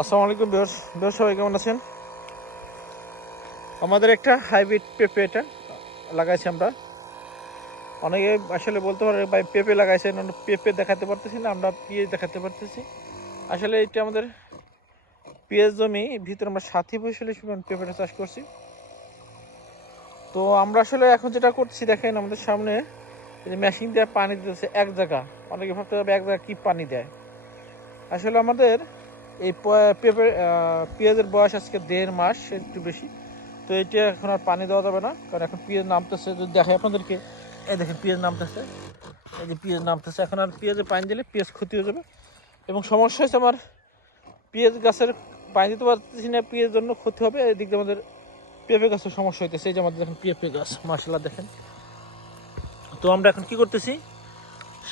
আসসালামু আলাইকুম বেহস সবাই কেমন আছেন? আমাদের একটা হাইব্রিড পেঁপে এটা লাগাইছি আমরা। অনেকে আসলে বলতে পারে, ভাই, পেঁপে লাগাইছেন আমরা পেঁপে দেখাতে পারতেছি না, আমরা পিঁয়াজ দেখাতে পারতেছি। আসলে এটা আমাদের পেঁয়াজ জমি, ভিতরে আমরা সাথী ফসলি পেঁপেটা চাষ করছি। তো আমরা আসলে এখন যেটা করছি দেখেন আমাদের সামনে যে মেশিন দিয়ে পানি দিতেছে এক জায়গা। অনেকে ভাবতে হবে এক জায়গা কী পানি দেয়? আসলে আমাদের এই পেঁপে পেঁয়াজের বয়স আজকে দেড় মাস, একটু বেশি। তো এটা এখন আর পানি দেওয়া যাবে না, কারণ এখন পেঁয়াজ নামতেছে, যদি দেখাই আপনাদেরকে। এই দেখেন পেঁয়াজ নামতেছে, এই যে পেঁয়াজ নামতেছে। এখন আর পেঁয়াজে পানি দিলে পেঁয়াজ ক্ষতি হয়ে যাবে। এবং সমস্যা হয়েছে আমার, পেঁয়াজ গাছের পানি দিতে পারতেছি না, পেঁয়াজের জন্য ক্ষতি হবে। এদিক দিয়ে আমাদের পেঁপে গাছের সমস্যা হইতেছে। এই যে আমাদের দেখেন পেঁপে গাছ মাসাল্লাহ দেখেন। তো আমরা এখন কি করতেছি?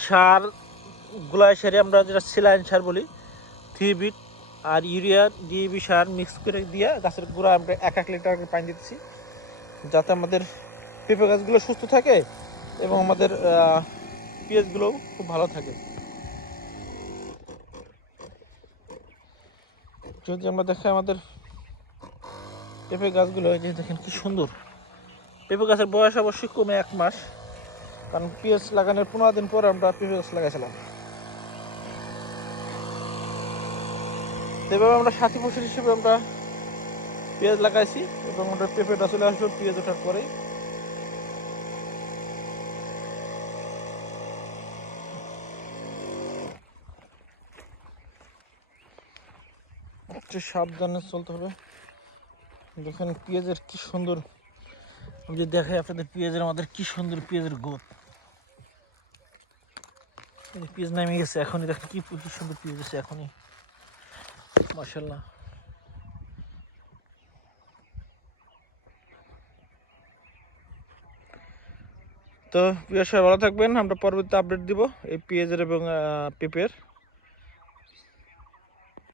সার গুলাই সারে আমরা যেটা সিলাইন সার বলি, থ্রি বিট আর ইউরিয়া ডিএবি সার মিক্স করে দিয়ে গাছের গোড়া আমরা এক এক লিটার পানি দিচ্ছি। যাতে আমাদের পেঁপে গাছগুলো সুস্থ থাকে এবং আমাদের আহ, পেঁয়াজগুলোও খুব ভালো থাকে। যদি আমরা দেখাই আমাদের পেঁপে গাছগুলো এই যে দেখেন কি সুন্দর। পেঁপে গাছের বয়স অবশ্যই কমে এক মাস কারণ পেঁয়াজ লাগানোর পনেরো দিন পর আমরা পেঁপে গাছ লাগাইছিলাম। তো এভাবে আমরা সাথী ফসল হিসেবে আমরা পেঁয়াজ লাগাইছি এবং আমরা পেঁপেটা চলে আসবে পেঁয়াজ ওঠার পরে। একটু সাবধানে চলতে হবে। দেখেন পেঁয়াজের কি সুন্দর, আমি যদি দেখাই আপনাদের পেঁয়াজের, আমাদের কি সুন্দর পেঁয়াজের এই পেঁয়াজ নামে গেছে, এখনই দেখেন কি সুন্দর পেঁয়াজ আছে এখনই। মার্শাল্লাহ তো প্রিয় সবাই ভালো থাকবেন আমরা পরবর্তী আপডেট দিব এই পেঁয়াজের এবং পেঁপের।